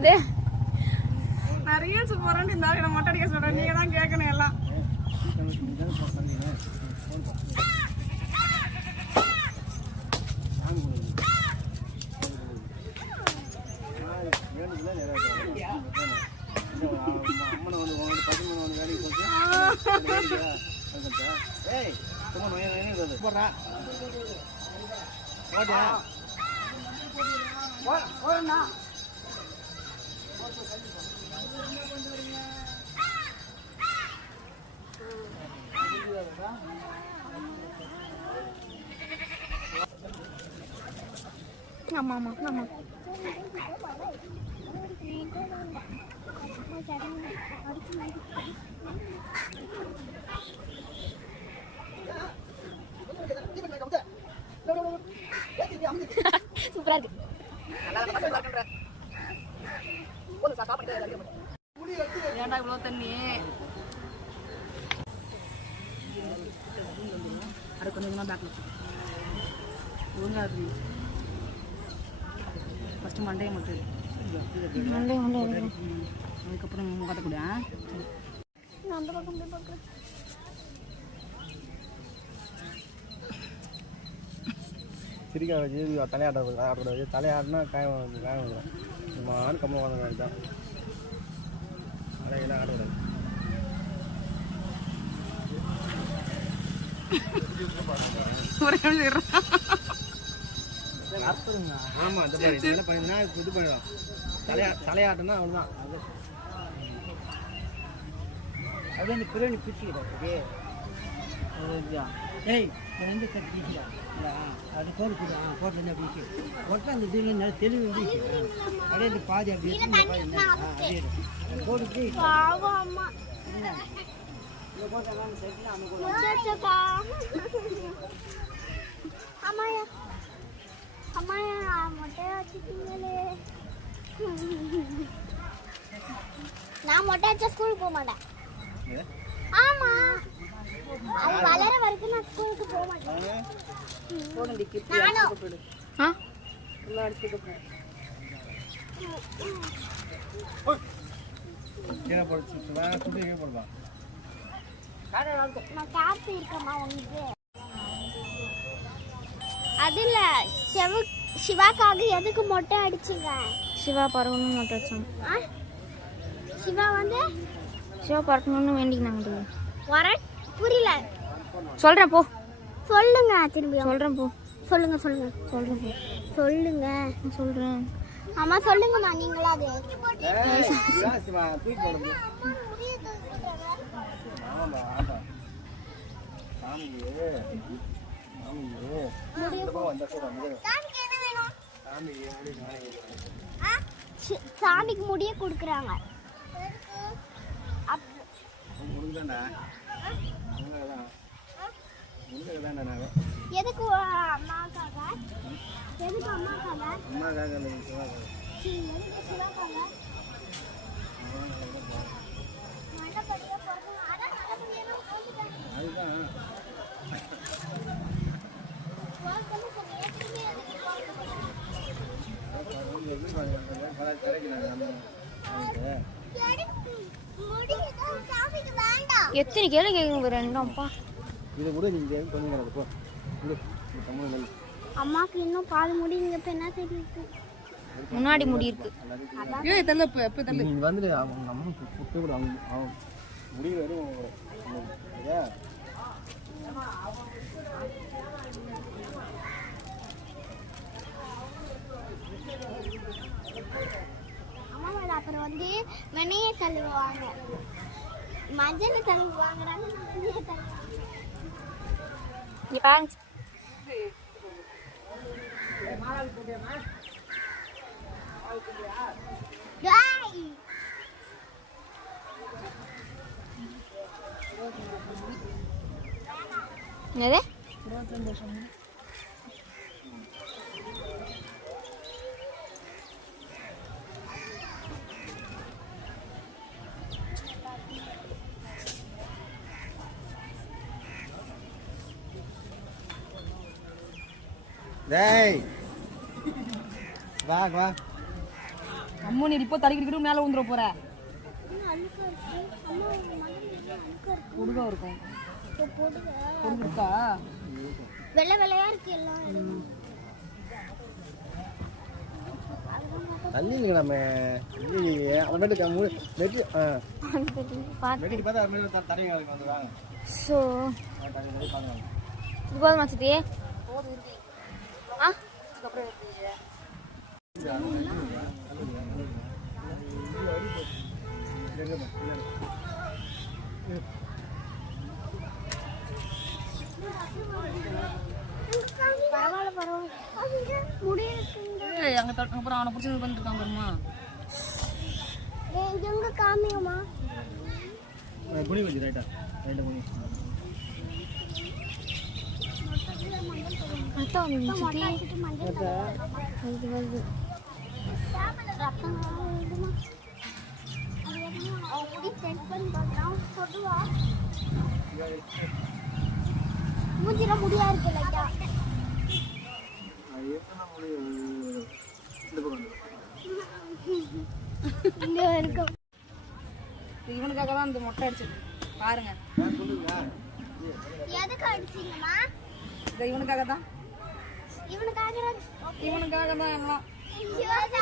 என்னது நான் ரீல்ஸ் போறேன்னு இந்த ஆளு மொட்டை அடிக்க சொல்றேன். நீங்க தான் கேட்கணும் எல்லாம். ஆமா ஆமா ஆமா சூப்பரா இருக்கு. ஏன்டா இவ்வளவு தண்ணி? அது கொஞ்சம் பேக்ல ஒழுங்கா இருக்கு. ஃபர்ஸ்ட் மண்டையை மட்டும் அதுக்கப்புறம் கட்டக்கூடிய அந்த பக்கம் போய் பார்க்குறேன். சிரிக்க வச்சு தலையாடக்கூடாது. தலையாடினா காயம் வந்துடும். சும்மானு கம்மி வந்த மாதிரி தான் தலையெல்லாம் ஆடக்கூடாது. ஆமாம் இந்த மாதிரி என்ன பண்ணினா இது பண்ணிடலாம். தலையாட்டம்னா அவ்வளோதான். அது அந்த பிரியாணி பிரிச்சுக்கிட்டே ஏய் வந்து கட்டிக்கிட்டா அது போட்டு கொடு. போட்டு அப்படி போட்டு அந்த இது நல்லா தெளிவு இருந்துச்சு. அப்படியே அந்த பாதி அப்படி அப்படியே போட்டு நான் மொட்டை அடிச்சா ஸ்கூலுக்கு போக மாட்டேன். ஆமா அது வளர வரைக்கும் நான் ஸ்கூலுக்கு போக மாட்டேன். அது இல்ல சிவாக்காக எதுக்கு மொட்டை அடிச்சுங்க? சிவா பறக்கணும்னு மொட்டை அடிச்சாங்க. சிவா வந்து சிவா பறக்கணும்னு வேண்டிக்கினாங்க. வர புரியல. சொல்றேன் போ. சொல்லுங்க திரும்பி. சொல்றேன் போ. சொல்லுங்க சொல்லுங்க சொல்றேன் போ. சொல்லுங்க சொல்றேன். ஆமா சொல்லுங்கம்மா நீங்களா அது. சாமிக்கு முடிய கொடுக்குறாங்க. எதுக்கு அம்மாக்காக? எதுக்கு அம்மாக்காக? அம்மாக்காக இல்லை சிவாக்காக. எதுக்கு சிவாக்காக? அதுதான் எத்தனை கேள்வி கேட்குங்க ரெண்டாம்ப்பா. இதை கூட நீங்கள் கொஞ்சம் போ. அம்மாக்கு இன்னும் பால் முடி நீங்க என்ன தெரியுது? முன்னாடி முடி இருக்கு. ஏய் தள்ள எப்ப தள்ள நீ வந்து அவங்க அம்மா புட்டு கூட அவங்க முடி வரும். சரியா? அம்மா மேல அப்புறம் வந்து வெண்ணையை தள்ளுவாங்க, மஞ்சள் தள்ளுவாங்கறாங்க, வெண்ணையை தள்ளுவாங்க. இங்க பாருங்க. டேய் என்னது? 22 வருஷம். டேய் வா வா அம்மா நீ இப்போ தடிக்கிட்டு மேலே ஊந்துட போற பொடுகா இருக்கும் பொடுகு இருக்கா வெள்ளை வெள்ளையா இருக்கு எல்லாம் தண்ணி நம்ம அவன் நெட்டு பார்த்து பார்த்தா அது தடவை வந்துடுவாங்க ஸோ இது போதுமா சித்தி ஆ பரவாயில்ல பரவாயில்ல முடியுங்க அங்கே அப்புறம் அவனை பிடிச்சி பண்ணிட்டு இருக்கான் பாருமா எங்க காமியம்மா குனி வச்சு ரைட்டா குனி அதான் சித்தி வருது வருது மூஞ்சில முடியா இருக்கு லைட்டா இங்க இருக்கு இவனுக்காக தான் இந்த மொட்டை அடிச்சு பாருங்க எதுக்கு அடிச்சீங்கம்மா இவனுக்காக தான் இவனுக்காக இவனுக்காக தான் எல்லாம் இவனுக்காக